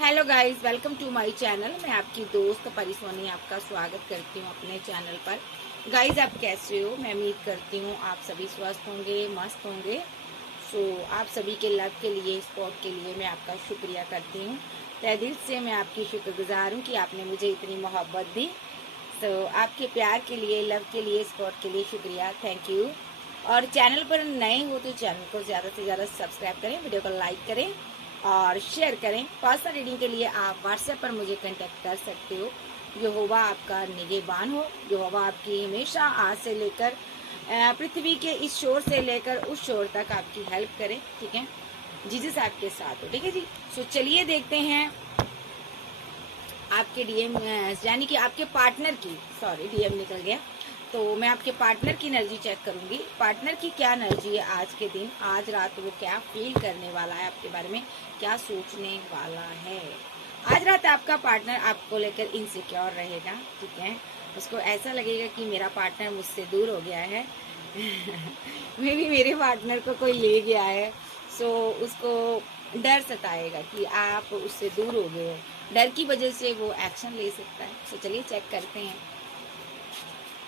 Hello guys, welcome to my channel. मैं आपकी दोस्त परिसोनी आपका स्वागत करती हूँ अपने चैनल पर। गाइस, आप कैसे हो? मैं उम्मीद करती हूँ आप सभी स्वस्थ होंगे, मस्त होंगे। आप सभी के लव के लिए, सपोर्ट के लिए मैं आपका शुक्रिया करती हूँ। तहे दिल से मैं आपकी शुक्रगुजार हूँ कि आपने मुझे इतनी मोहब्बत दी। आपके प्यार के लिए, लव के लिए, सपोर्ट के लिए शुक्रिया, थैंक यू। और चैनल पर नए हो तो चैनल को ज़्यादा से ज़्यादा सब्सक्राइब करें, वीडियो को लाइक करें और शेयर करें। पर्सनल रीडिंग के लिए आप व्हाट्सएप पर मुझे कांटेक्ट कर सकते हो। यहोवा आपका निगहबान हो। यहोवा आपकी हमेशा आज से लेकर पृथ्वी के इस शोर से लेकर उस शोर तक आपकी हेल्प करें, ठीक है। जीसस आपके साथ हो, ठीक है जी। चलिए देखते हैं आपके डीएम, यानी कि आपके पार्टनर की, सॉरी डीएम निकल गया। तो मैं आपके पार्टनर की एनर्जी चेक करूंगी। पार्टनर की क्या एनर्जी है आज के दिन, आज रात वो क्या फील करने वाला है, आपके बारे में क्या सोचने वाला है। आज रात आपका पार्टनर आपको लेकर इनसिक्योर रहेगा, ठीक है। उसको ऐसा लगेगा कि मेरा पार्टनर मुझसे दूर हो गया है मे भी मेरे पार्टनर को कोई ले गया है। उसको डर सताएगा कि आप उससे दूर हो गए हो। डर की वजह से वो एक्शन ले सकता है। चलिए चेक करते हैं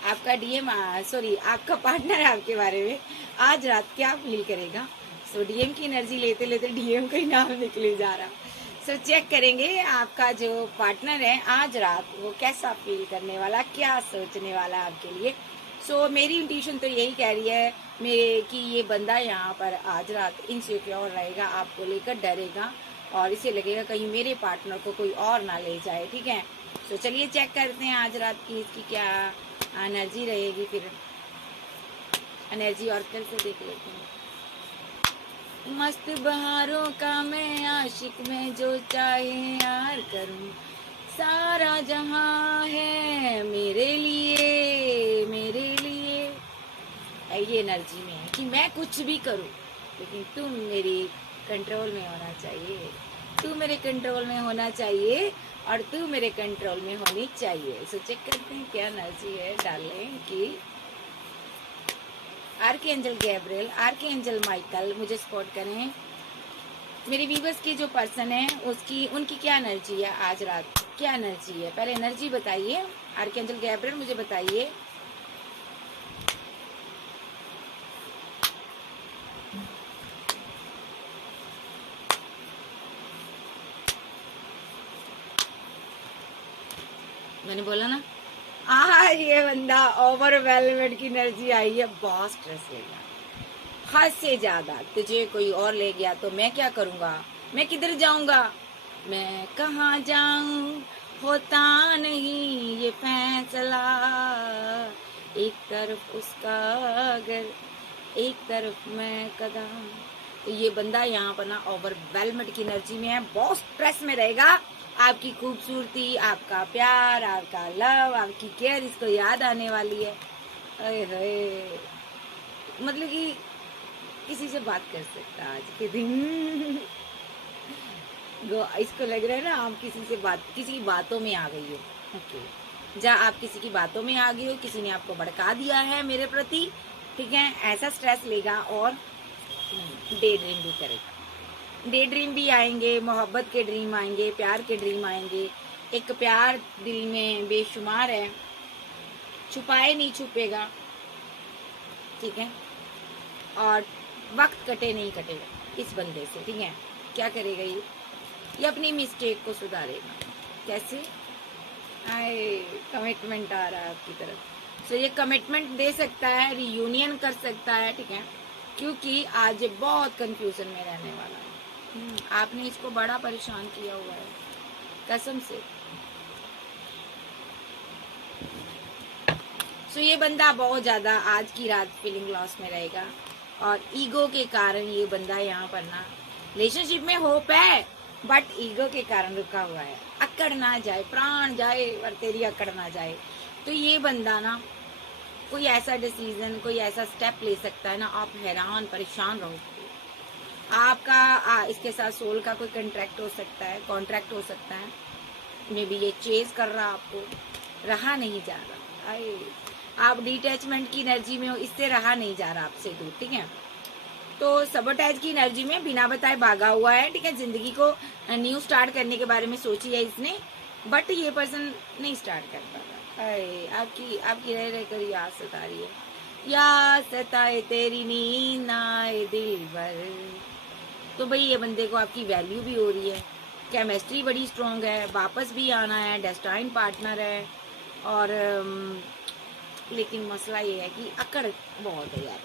आपका डीएम, सॉरी आपका पार्टनर आपके बारे में आज रात क्या फील करेगा। डीएम की एनर्जी लेते लेते डीएम का ही नाम निकले जा रहा। चेक करेंगे आपका जो पार्टनर है आज रात वो कैसा फील करने वाला, क्या सोचने वाला आपके लिए। मेरी इंट्यूशन तो यही कह रही है मेरे कि ये बंदा यहाँ पर आज रात इनसिक्योर रहेगा, आपको लेकर डरेगा और इसे लगेगा कहीं मेरे पार्टनर को कोई और ना ले जाए, ठीक है। चलिए चेक करते हैं आज रात की इसकी क्या एनर्जी रहेगी। फिर एनर्जी और फिर से देख लेते हैं। मस्त बहारों का मैं आशिक में जो चाहे यार करूं, सारा जहां है मेरे लिए, मेरे लिए। ये एनर्जी में है कि मैं कुछ भी करूं लेकिन तुम मेरी कंट्रोल में होना चाहिए, तू मेरे कंट्रोल में होना चाहिए और तू मेरे कंट्रोल में होनी चाहिए। चेक करते हैं क्या एनर्जी है डार्लिंग की। आर्कएंजल गैब्रियल, आर्कएंजल माइकल मुझे सपोर्ट करें। मेरे व्यूवर्स की जो पर्सन है उनकी क्या एनर्जी है आज रात, क्या एनर्जी है, पहले एनर्जी बताइए। आर्कएंजल गैब्रियल मुझे बताइए। मैंने बोला ना, ये बंदा ओवरवेलमेंट की एनर्जी आई है। बहुत स्ट्रेस लेगा, हद से ज्यादा। तुझे कोई और ले गया तो मैं क्या करूंगा, मैं किधर जाऊंगा, मैं कहाँ जाऊं, होता नहीं ये फैसला। एक तरफ उसका अगर, एक तरफ मैं कदम। तो ये बंदा यहाँ पर ना ओवरवेलमेंट की एनर्जी में है, बहुत स्ट्रेस में रहेगा। आपकी खूबसूरती, आपका प्यार, आपका लव, आपकी केयर इसको याद आने वाली है। अरे मतलब कि किसी से बात कर सकता आज के दिन इसको लग रहा है ना आप किसी से बात, किसी बातों में आ गई हो। ओके, जहाँ आप किसी की बातों में आ गई हो, किसी ने आपको भड़का दिया है मेरे प्रति, ठीक है। ऐसा स्ट्रेस लेगा और डे ड्रीम भी करेगा। डे ड्रीम भी आएंगे, मोहब्बत के ड्रीम आएंगे, प्यार के ड्रीम आएंगे। एक प्यार दिल में बेशुमार है, छुपाए नहीं छुपेगा, ठीक है। और वक्त कटे नहीं कटेगा इस बंदे से, ठीक है। क्या करेगा ये अपनी मिस्टेक को सुधारेगा। कैसे? कमिटमेंट आ रहा है आपकी तरफ। ये कमिटमेंट दे सकता है, रियूनियन कर सकता है, ठीक है। क्योंकि आज बहुत कंफ्यूजन में रहने वाला है। आपने इसको बड़ा परेशान किया हुआ है कसम से। ये बंदा बहुत ज्यादा आज की रात फीलिंग लॉस में रहेगा और ईगो के कारण ये बंदा यहाँ पर ना, रिलेशनशिप में होप है बट ईगो के कारण रुका हुआ है। अकड़ ना जाए, प्राण जाए और तेरी अकड़ ना जाए। तो ये बंदा ना कोई ऐसा डिसीजन, कोई ऐसा स्टेप ले सकता है ना, आप हैरान परेशान रहोगे। आपका इसके साथ सोल का कोई कॉन्ट्रैक्ट हो सकता है, कॉन्ट्रैक्ट हो सकता है। मे बी ये चेज कर रहा, आपको रहा नहीं जा रहा। आप डिटैचमेंट की एनर्जी में हो, इससे रहा नहीं जा रहा आपसे दूर, ठीक है। तो सबोटाइज की एनर्जी में बिना बताए भागा हुआ है, ठीक है। जिंदगी को न्यू स्टार्ट करने के बारे में सोची है इसने, बट ये पर्सन नहीं स्टार्ट कर पा रहा। अरे आपकी रह रह कर याद सता रही है, याद सताए तेरी नींद आए दिल भर। तो भाई ये बंदे को आपकी वैल्यू भी हो रही है, केमिस्ट्री बड़ी स्ट्रांग है, वापस भी आना है, डेस्टाइन पार्टनर है। और लेकिन मसला ये है कि अकड़ बहुत है यार।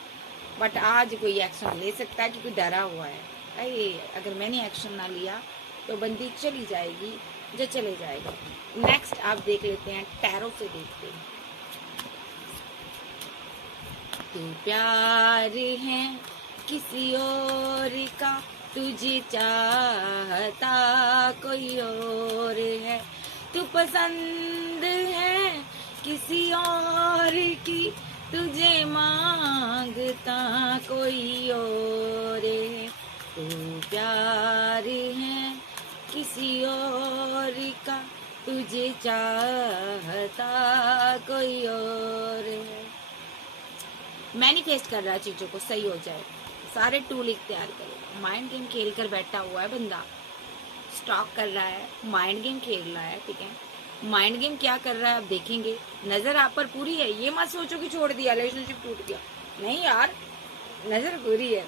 बट आज कोई एक्शन ले सकता है कि कोई डरा हुआ है, अरे अगर मैंने एक्शन ना लिया तो बंदी चली जाएगी, जो चले जाएगा। नेक्स्ट आप देख लेते हैं, टैरो से देखते हैं। तू प्यार है किसी और का, तुझे चाहता कोई और है। तू पसंद है किसी और की, तुझे मांगता कोई और है। तू प्यार है किसी और का, तुझे चाहता कोई और है। मैनिफेस्ट कर रहा है चीजों को सही हो जाए, सारे टूल इख्तियार करेगा। माइंड गेम खेल कर बैठा हुआ है बंदा, स्टॉक कर रहा है, माइंड गेम खेल रहा है, ठीक है। माइंड गेम क्या कर रहा है आप देखेंगे। नजर आप पर पूरी है, ये मत सोचो कि छोड़ दिया, रिलेशनशिप टूट गया, नहीं यार, नजर पूरी है,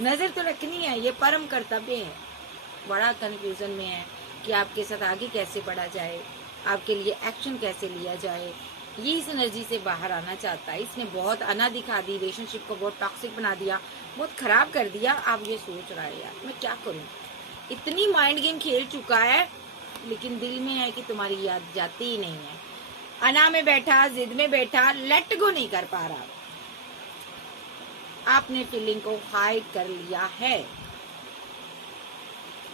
नजर तो रखनी है, ये परम कर्तव्य है। बड़ा कंफ्यूजन में है कि आपके साथ आगे कैसे बढ़ा जाए, आपके लिए एक्शन कैसे लिया जाए। ये इस एनर्जी से बाहर आना चाहता है। इसने बहुत अना दिखा दी, रिलेशनशिप को बहुत टॉक्सिक बना दिया, बहुत खराब कर दिया। आप ये सोच रहा है यार मैं क्या करूं, इतनी माइंड गेम खेल चुका है, लेकिन दिल में है कि तुम्हारी याद जाती ही नहीं है। अना में बैठा, जिद में बैठा, लेट गो नहीं कर पा रहा। आपने फीलिंग को हाइड कर लिया है,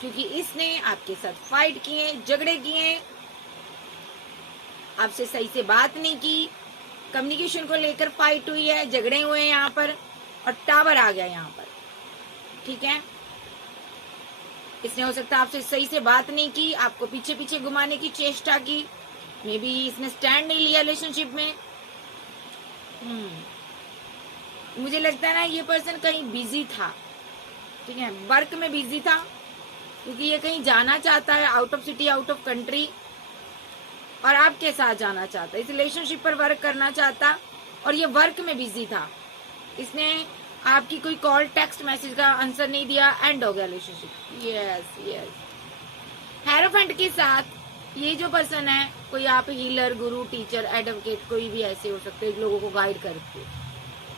क्योंकि इसने आपके साथ फाइट किए, झगड़े किए, आपसे सही से बात नहीं की, कम्युनिकेशन को लेकर फाइट हुई है, झगड़े हुए हैं यहाँ पर, और टावर आ गया यहाँ पर, ठीक है। इसने हो सकता है आपसे सही से बात नहीं की, आपको पीछे पीछे घुमाने की चेष्टा की, मे बी इसने स्टैंड नहीं लिया रिलेशनशिप में। मुझे लगता है ना ये पर्सन कहीं बिजी था, ठीक है, वर्क में बिजी था, क्योंकि ये कहीं जाना चाहता है, out of city, out of country, और आपके साथ जाना चाहता, इस रिलेशनशिप पर वर्क करना चाहता, और ये वर्क में बिजी था। इसने आपकी कोई कॉल, टेक्स्ट मैसेज का आंसर नहीं दिया, एंड हो गया रिलेशनशिप। यस यस, हेरोफेंट के साथ ये जो पर्सन है, कोई आप हीलर, गुरु, टीचर, एडवोकेट, कोई भी ऐसे हो सकते हैं, लोगों को गाइड करते,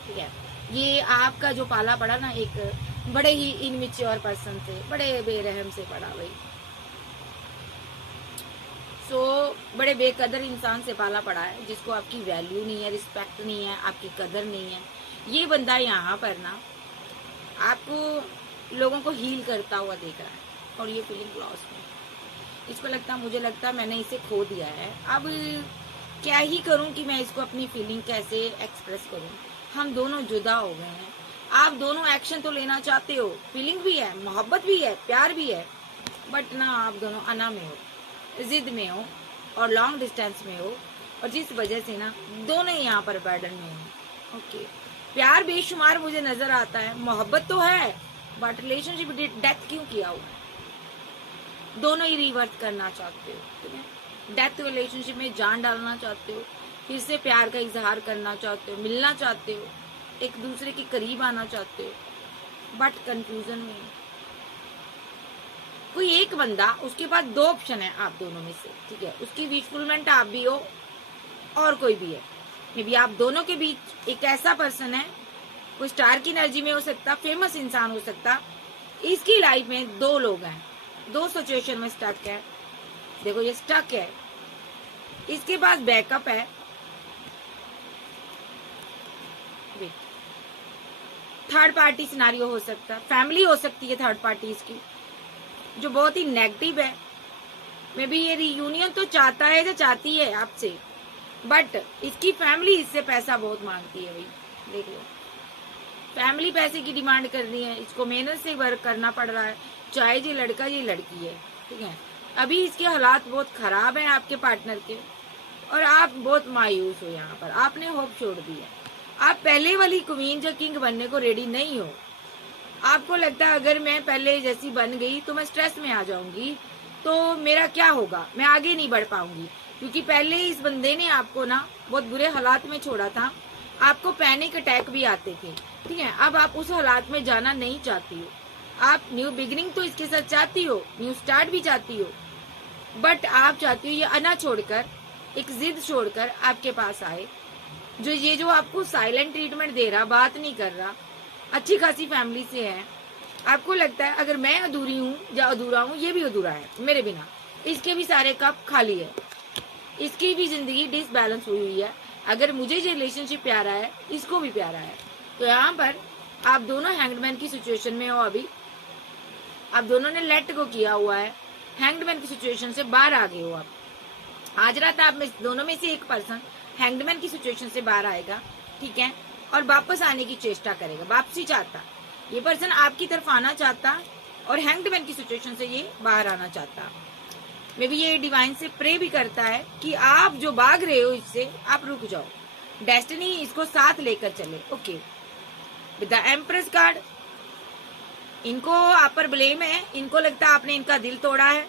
ठीक है। ये आपका जो पाला पड़ा ना, एक बड़े ही इनमेच्योर पर्सन से, बड़े बेरहम से पड़ा भाई। बड़े बेकदर इंसान से पाला पड़ा है, जिसको आपकी वैल्यू नहीं है, रिस्पेक्ट नहीं है, आपकी कदर नहीं है। ये बंदा यहाँ पर ना आपको, लोगों को हील करता हुआ देख रहा है, और ये फीलिंग लॉस में इसको लगता, मुझे लगता मैंने इसे खो दिया है। अब क्या ही करूं कि मैं इसको अपनी फीलिंग कैसे एक्सप्रेस करूं। हम दोनों जुदा हो गए हैं, आप दोनों एक्शन तो लेना चाहते हो, फीलिंग भी है, मोहब्बत भी है, प्यार भी है, बट ना आप दोनों अना में हो, जिद में हो, और लॉन्ग डिस्टेंस में हो, और जिस वजह से ना दोनों यहाँ पर बर्डन में हो। ओके, प्यार बेशुमार मुझे नजर आता है, मोहब्बत तो है, बट रिलेशनशिप डेथ क्यों किया हुआ है। दोनों ही रिवर्स करना चाहते हो, ठीक है। डेथ रिलेशनशिप में जान डालना चाहते हो, फिर से प्यार का इजहार करना चाहते हो, मिलना चाहते हो, एक दूसरे के करीब आना चाहते हो, बट कंफ्यूजन में कोई एक बंदा, उसके पास दो ऑप्शन है आप दोनों में से, ठीक है। उसकी विशफुलमेंट आप भी हो और कोई भी है, मे बी आप दोनों के बीच एक ऐसा पर्सन है, कोई स्टार की एनर्जी में हो सकता, फेमस इंसान हो सकता। इसकी लाइफ में दो लोग हैं, दो सिचुएशन में स्टक है। देखो ये स्टक है, इसके पास बैकअप है, थर्ड पार्टी सिनारियो हो सकता है, फैमिली हो सकती है थर्ड पार्टी इसकी, जो बहुत ही नेगेटिव है। मे बी ये रियूनियन तो चाहता है या चाहती है आपसे, बट इसकी फैमिली इससे पैसा बहुत मांगती है भाई। देख लो, फैमिली पैसे की डिमांड कर रही है, इसको मेहनत से वर्क करना पड़ रहा है, चाहे ये लड़का ये लड़की है, ठीक है। अभी इसके हालात बहुत खराब हैं आपके पार्टनर के, और आप बहुत मायूस हो। यहाँ पर आपने होप छोड़ दी है, आप पहले वाली क्वीन जो किंग बनने को रेडी नहीं हो। आपको लगता है अगर मैं पहले जैसी बन गई तो मैं स्ट्रेस में आ जाऊंगी, तो मेरा क्या होगा, मैं आगे नहीं बढ़ पाऊंगी। क्योंकि पहले इस बंदे ने आपको ना बहुत बुरे हालात में छोड़ा था, आपको पैनिक अटैक भी आते थे, ठीक है। अब आप उस हालात में जाना नहीं चाहती हो, आप न्यू बिगिनिंग तो इसके साथ चाहती हो, न्यू स्टार्ट भी चाहती हो, बट आप चाहती हो ये अना छोड़कर, एक जिद छोड़कर आपके पास आए। जो आपको साइलेंट ट्रीटमेंट दे रहा, बात नहीं कर रहा, अच्छी खासी फैमिली से है, आपको लगता है अगर मैं अधूरी हूँ या अधूरा हूँ, ये भी अधूरा है मेरे बिना, इसके भी सारे कप खाली है, इसकी भी जिंदगी डिसबैलेंस हुई हुई है। अगर मुझे ये रिलेशनशिप प्यारा है, इसको भी प्यारा है। तो यहाँ पर आप दोनों हैंगडमैन की सिचुएशन में हो। अभी आप दोनों ने लेट गो किया हुआ है, हैंगडमैन की सिचुएशन से बाहर आ गए हो आप। आज रात आप में दोनों में से एक पर्सन हैंगडमैन की सिचुएशन से बाहर आएगा, ठीक है, और वापस आने की चेष्टा करेगा, वापसी चाहता। ये पर्सन आपकी तरफ आना चाहता और हैंगडमैन की सिचुएशन से ये बाहर आना चाहता। मे भी ये डिवाइन से प्रे भी करता है कि आप जो भाग रहे हो इससे आप रुक जाओ, डेस्टिनी इसको साथ लेकर चले। Okay, with the empress card, इनको आप पर ब्लेम है, इनको लगता है आपने इनका दिल तोड़ा है,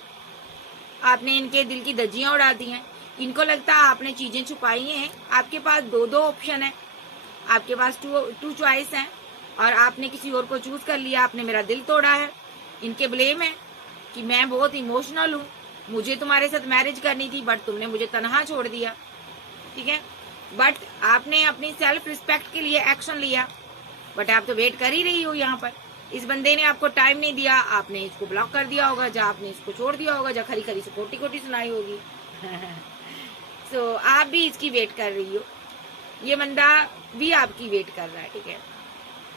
आपने इनके दिल की धज्जियां उड़ा दी हैं, इनको लगता है आपने चीजें छुपाई हैं। आपके पास दो ऑप्शन है, आपके पास टू चॉइस है और आपने किसी और को चूज कर लिया, आपने मेरा दिल तोड़ा है। इनके ब्लेम है कि मैं बहुत इमोशनल हूँ, मुझे तुम्हारे साथ मैरिज करनी थी बट तुमने मुझे तनहा छोड़ दिया, ठीक है। बट आपने अपनी सेल्फ रिस्पेक्ट के लिए एक्शन लिया, बट आप तो वेट कर ही रही हो। यहाँ पर इस बंदे ने आपको टाइम नहीं दिया, आपने इसको ब्लॉक कर दिया होगा, जहाँ आपने इसको छोड़ दिया होगा, जहाँ खरी खरी से खोटी खोटी सुनाई होगी। सो आप भी इसकी वेट कर रही हो, ये बंदा भी आपकी वेट कर रहा है, ठीक है।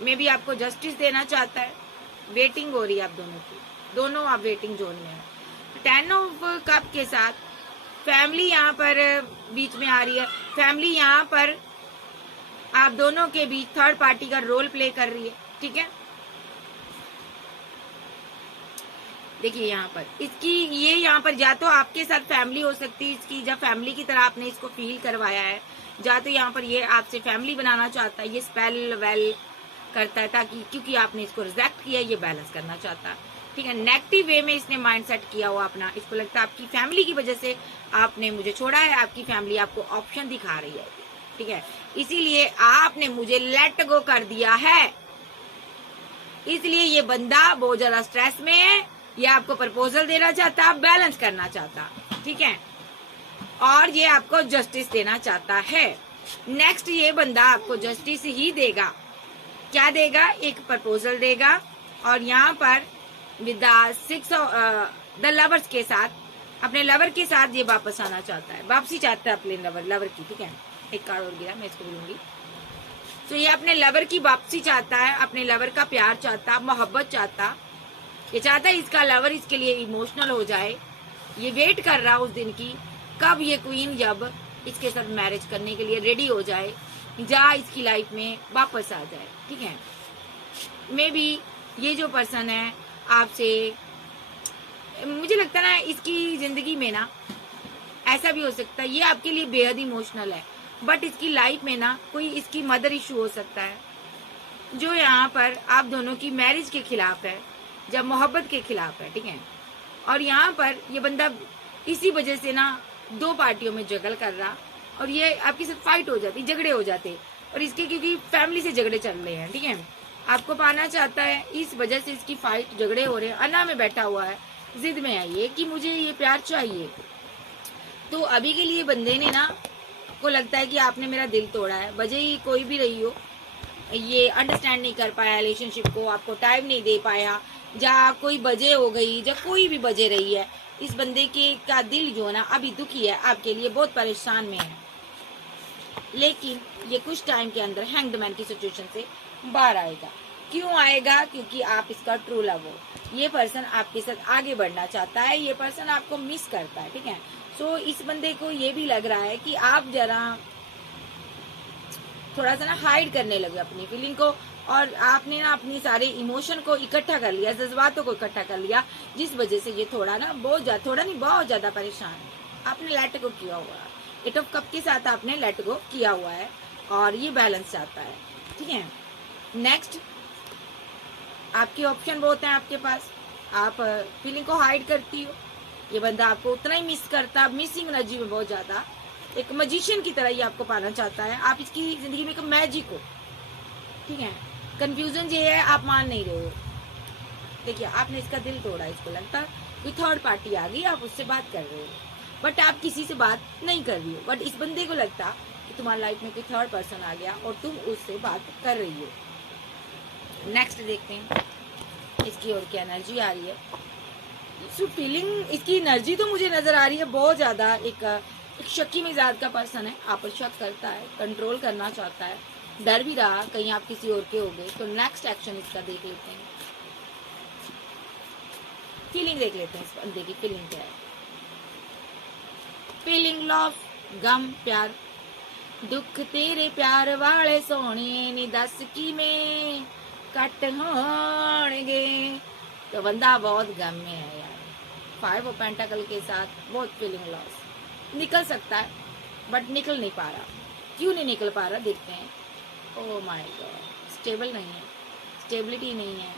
मैं भी आपको जस्टिस देना चाहता है, वेटिंग हो रही है आप दोनों की, दोनों आप वेटिंग जोन में है। 10 ऑफ कप के साथ फैमिली यहाँ पर बीच में आ रही है। फैमिली यहाँ पर आप दोनों के बीच थर्ड पार्टी का रोल प्ले कर रही है, ठीक है। देखिए यहाँ पर इसकी ये यहाँ पर या तो आपके साथ फैमिली हो सकती है इसकी, जब फैमिली की तरह आपने इसको फील करवाया है, या तो यहाँ पर ये आपसे फैमिली बनाना चाहता है, ये स्पेल वेल करता है ताकि, क्योंकि आपने इसको रिजेक्ट किया, ये बैलेंस करना चाहता है, ठीक है। नेगेटिव वे में इसने माइंड सेट किया हुआ अपना, इसको लगता है आपकी फैमिली की वजह से आपने मुझे छोड़ा है, आपकी फैमिली आपको ऑप्शन दिखा रही है, ठीक है, इसीलिए आपने मुझे लेट गो कर दिया है। इसलिए ये बंदा बहुत ज्यादा स्ट्रेस में है, ये आपको प्रपोजल देना चाहता, बैलेंस करना चाहता, ठीक है, और ये आपको जस्टिस देना चाहता है। नेक्स्ट ये बंदा आपको जस्टिस ही देगा, क्या देगा, एक प्रपोजल देगा, और यहाँ पर विद द 6 द लवर्स के साथ, अपने लवर के साथ ये वापस आना चाहता है, वापसी चाहता है अपने लवर की, ठीक है। एक कार्ड और गिरा, मैं इसको बोलूंगी। तो ये अपने लवर की वापसी चाहता है, अपने लवर का प्यार चाहता, मोहब्बत चाहता, ये चाहता है इसका लवर इसके लिए इमोशनल हो जाए। ये वेट कर रहा उस दिन की, कब ये क्वीन जब इसके साथ मैरिज करने के लिए रेडी हो जाए, जा इसकी लाइफ में वापस आ जाए, ठीक है। मे बी ये जो पर्सन है आपसे, मुझे लगता है ना इसकी जिंदगी में ना ऐसा भी हो सकता है, ये आपके लिए बेहद इमोशनल है, बट इसकी लाइफ में ना कोई इसकी मदर इशू हो सकता है, जो यहाँ पर आप दोनों की मैरिज के खिलाफ है, जब मोहब्बत के खिलाफ है, ठीक है। और यहाँ पर ये बंदा इसी वजह से ना 2 पार्टियों में जगल कर रहा, और ये आपके साथ फाइट हो जाती, झगड़े हो जाते, और इसके क्योंकि फैमिली से झगड़े चल रहे हैं, ठीक है, आपको पाना चाहता है, इस वजह से इसकी फाइट झगड़े हो रहे हैं, अना में बैठा हुआ है, जिद में है ये कि मुझे ये प्यार चाहिए। तो अभी के लिए बंदे ने ना को लगता है कि आपने मेरा दिल तोड़ा है, वजह ही कोई भी रही हो, ये अंडरस्टैंड नहीं कर पाया रिलेशनशिप को, आपको टाइम नहीं दे पाया, या कोई वजह हो गई, या कोई भी वजह रही है, इस बंदे के का दिल जो है ना अभी दुखी है, आपके लिए बहुत परेशान में है। लेकिन ये कुछ टाइम के अंदर हैंग्ड मैन की सिचुएशन से बाहर आएगा। क्यों आएगा? क्योंकि आप इसका ट्रू लव हो। ये पर्सन आपके साथ आगे बढ़ना चाहता है, ये पर्सन आपको मिस करता है, ठीक है। सो इस बंदे को ये भी लग रहा है कि आप जरा थोड़ा सा ना हाइड करने लगे अपनी फीलिंग को, और आपने ना अपनी सारे इमोशन को इकट्ठा कर लिया, जज्बातों को इकट्ठा कर लिया, जिस वजह से ये थोड़ा ना बहुत ज्यादा, थोड़ा नहीं बहुत ज्यादा परेशान है। आपने लेट गो किया हुआ है, 8 ऑफ कप के साथ आपने लेट गो किया हुआ है, और ये बैलेंस चाहता है, ठीक है। नेक्स्ट आपके ऑप्शन बहुत हैं आपके पास, आप फीलिंग को हाइड करती हो। ये बंदा आपको उतना ही मिस करता, मिसिंग एनर्जी में बहुत ज्यादा, एक मजिशियन की तरह ही आपको पाना चाहता है। आप इसकी जिंदगी में एक मैजिक हो, ठीक है। कंफ्यूजन ये है, आप मान नहीं रहे हो। देखिए आपने इसका दिल तोड़ा, इसको लगता कोई थर्ड पार्टी आ गई, आप उससे बात कर रहे हो, बट आप किसी से बात नहीं कर रही हो। बट इस बंदे को लगता कि तुम्हारी लाइफ में कोई थर्ड पर्सन आ गया और तुम उससे बात कर रही हो। नेक्स्ट देखते हैं इसकी और क्या एनर्जी आ रही है। सो फीलिंग, इसकी एनर्जी तो मुझे नजर आ रही है बहुत ज्यादा, एक शक्की मिजाज का पर्सन है, आप पर शक करता है, कंट्रोल करना चाहता है, डर भी रहा कहीं आप किसी और के हो गए। तो नेक्स्ट एक्शन इसका देख लेते हैं, फीलिंग देख लेते हैं इस बंदे की फीलिंग क्या है। फीलिंग लव, गम, प्यार, दुख तेरे प्यार वाले सोनिए नी दस की में कट होंगे। तो बंदा बहुत गम में है यार, 5 ऑफ पेंटाकल के साथ बहुत फीलिंग लॉस। निकल सकता है बट निकल नहीं पा रहा। क्यों नहीं निकल पा रहा देखते हैं। ओह माय गॉड, स्टेबल नहीं है, स्टेबिलिटी नहीं है।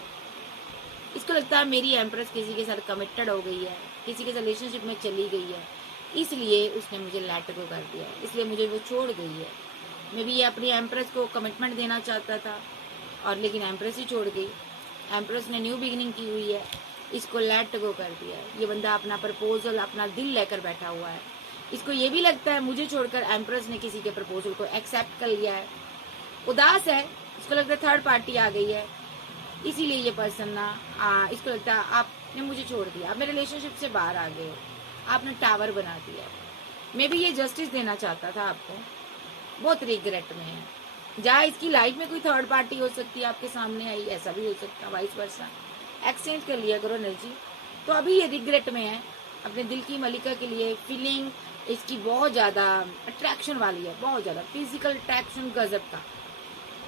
इसको लगता है मेरी एम्प्रेस किसी के साथ कमिटेड हो गई है, किसी के साथ रिलेशनशिप में चली गई है, इसलिए उसने मुझे लेट गो कर दिया, इसलिए मुझे वो छोड़ गई है। मैं भी ये अपनी एम्प्रेस को कमिटमेंट देना चाहता था और लेकिन एम्प्रेस ही छोड़ गई। एम्प्रेस ने न्यू बिगिनिंग की हुई है, इसको लेट गो कर दिया है। ये बंदा अपना प्रपोजल, अपना दिल लेकर बैठा हुआ है। इसको ये भी लगता है मुझे छोड़कर एम्प्रेस ने किसी के प्रपोजल को एक्सेप्ट कर लिया है। उदास है, इसको लगता है थर्ड पार्टी आ गई है, इसीलिए ये पर्सन ना इसको लगता है आपने मुझे छोड़ दिया, आप मेरे रिलेशनशिप से बाहर आ गए हो, आपने टावर बना दिया। मैं भी ये जस्टिस देना चाहता था आपको, बहुत रिग्रेट में है। जहाँ इसकी लाइफ में कोई थर्ड पार्टी हो सकती है आपके सामने आई, ऐसा भी हो सकता है, वाइस वर्सा। एक्सचेंज कर लिया करो एनर्जी। तो अभी ये रिग्रेट में है अपने दिल की मलिका के लिए। फीलिंग इसकी बहुत ज्यादा अट्रैक्शन वाली है, बहुत ज्यादा फिजिकल अट्रैक्शन गजब का।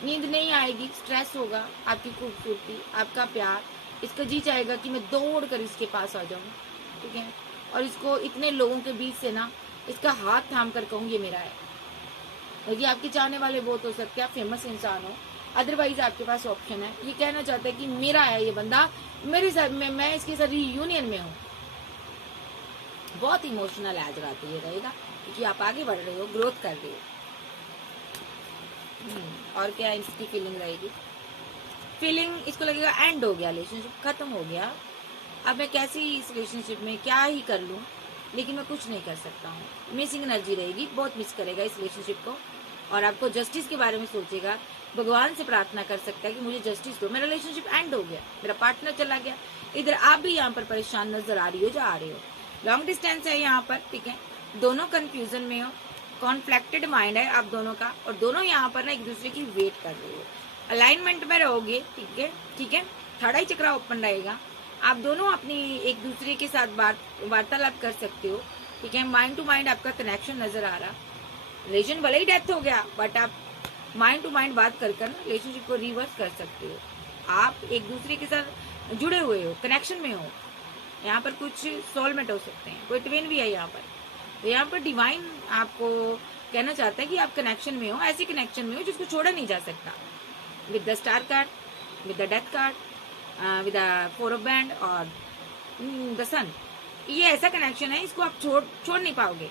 नींद नहीं आएगी, स्ट्रेस होगा, आपकी खूबसूरती, आपका प्यार, इसका जी चाहेगा कि मैं दौड़ कर इसके पास आ जाऊं, ठीक है, और इसको इतने लोगों के बीच से ना इसका हाथ थाम कर कहूँ ये मेरा है। और ये आपके चाहने वाले बहुत हो सकते हैं, आप फेमस इंसान हो, अदरवाइज आपके पास ऑप्शन है। ये कहना चाहता है कि मेरा है ये बंदा, मेरे साथ मैं इसके साथ यूनियन में हूँ। बहुत इमोशनल आज रात ये रहेगा क्योंकि आप आगे बढ़ रहे हो, ग्रोथ कर रहे हो। और क्या इसकी फीलिंग रहेगी। फीलिंग इसको लगेगा एंड हो गया, रिलेशनशिप खत्म हो गया, अब मैं कैसे इस रिलेशनशिप में क्या ही कर लूं, लेकिन मैं कुछ नहीं कर सकता हूँ। मिसिंग एनर्जी रहेगी, बहुत मिस करेगा इस रिलेशनशिप को और आपको जस्टिस के बारे में सोचेगा। भगवान से प्रार्थना कर सकता है कि मुझे जस्टिस दो, मेरा रिलेशनशिप एंड हो गया, मेरा पार्टनर चला गया। इधर आप भी यहाँ पर परेशान नजर आ रही हो, जा रहे हो, लॉन्ग डिस्टेंस है यहाँ पर, ठीक है, दोनों कंफ्यूजन में हो, कॉन्फ्लिक्टेड माइंड है आप दोनों का, और दोनों यहाँ पर ना एक दूसरे की वेट कर रहे हो, अलाइनमेंट में रहोगे, ठीक है, ठीक है। थर्ड आई चक्रा ओपन रहेगा, आप दोनों अपनी एक दूसरे के साथ वार्तालाप कर सकते हो, ठीक है। माइंड टू माइंड आपका कनेक्शन नजर आ रहा। रिलेशन भले ही डेथ हो गया बट आप माइंड टू माइंड बात कर रिलेशनशिप को रिवर्स कर सकते हो। आप एक दूसरे के साथ जुड़े हुए हो, कनेक्शन में हो। यहाँ पर कुछ सोलमेट हो सकते हैं, कोई ट्विन भी है यहाँ पर। तो यहाँ पर डिवाइन आपको कहना चाहता है कि आप कनेक्शन में हो, ऐसे कनेक्शन में हो जिसको छोड़ा नहीं जा सकता। With the star card, with the death card, with the 4 of band और द सन, ये ऐसा कनेक्शन है, इसको आप छोड़ नहीं पाओगे।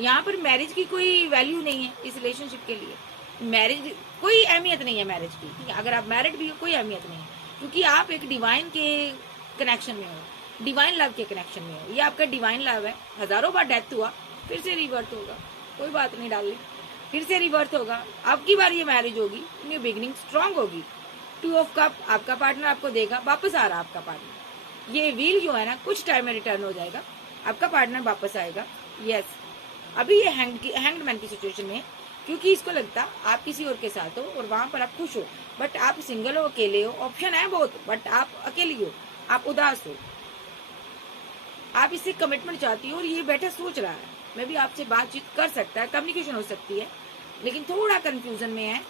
यहाँ पर मैरिज की कोई वैल्यू नहीं है इस रिलेशनशिप के लिए। मैरिज कोई अहमियत नहीं है मैरिज की, ठीक है। अगर आप मैरिड भी हो कोई अहमियत नहीं है, क्योंकि आप एक डिवाइन के कनेक्शन में हो, डिवाइन लव के कनेक्शन में हो। ये आपका डिवाइन लव है। हजारों बार डेथ हुआ, फिर से रिवर्थ होगा, कोई बात नहीं डाली, फिर से रिवर्थ होगा। अब की बार ये मैरिज होगी, न्यू बिगिनिंग स्ट्रांग होगी। 2 ऑफ कप आपका पार्टनर आपको देगा, वापस आ रहा आपका पार्टनर। ये व्हील जो है ना कुछ टाइम में रिटर्न हो जाएगा, आपका पार्टनर वापस आएगा। यस, अभी ये हैंग्ड मैन की सिचुएशन में है, क्योंकि इसको लगता आप किसी और के साथ हो और वहां पर आप खुश हो, बट आप सिंगल हो, अकेले हो, ऑप्शन है बहुत, बट आप अकेली हो, आप उदास हो, आप इससे कमिटमेंट चाहती हो और ये बैठा सोच रहा है मैं भी आपसे बातचीत कर सकता है, कम्युनिकेशन हो सकती है, लेकिन थोड़ा कंफ्यूजन में है।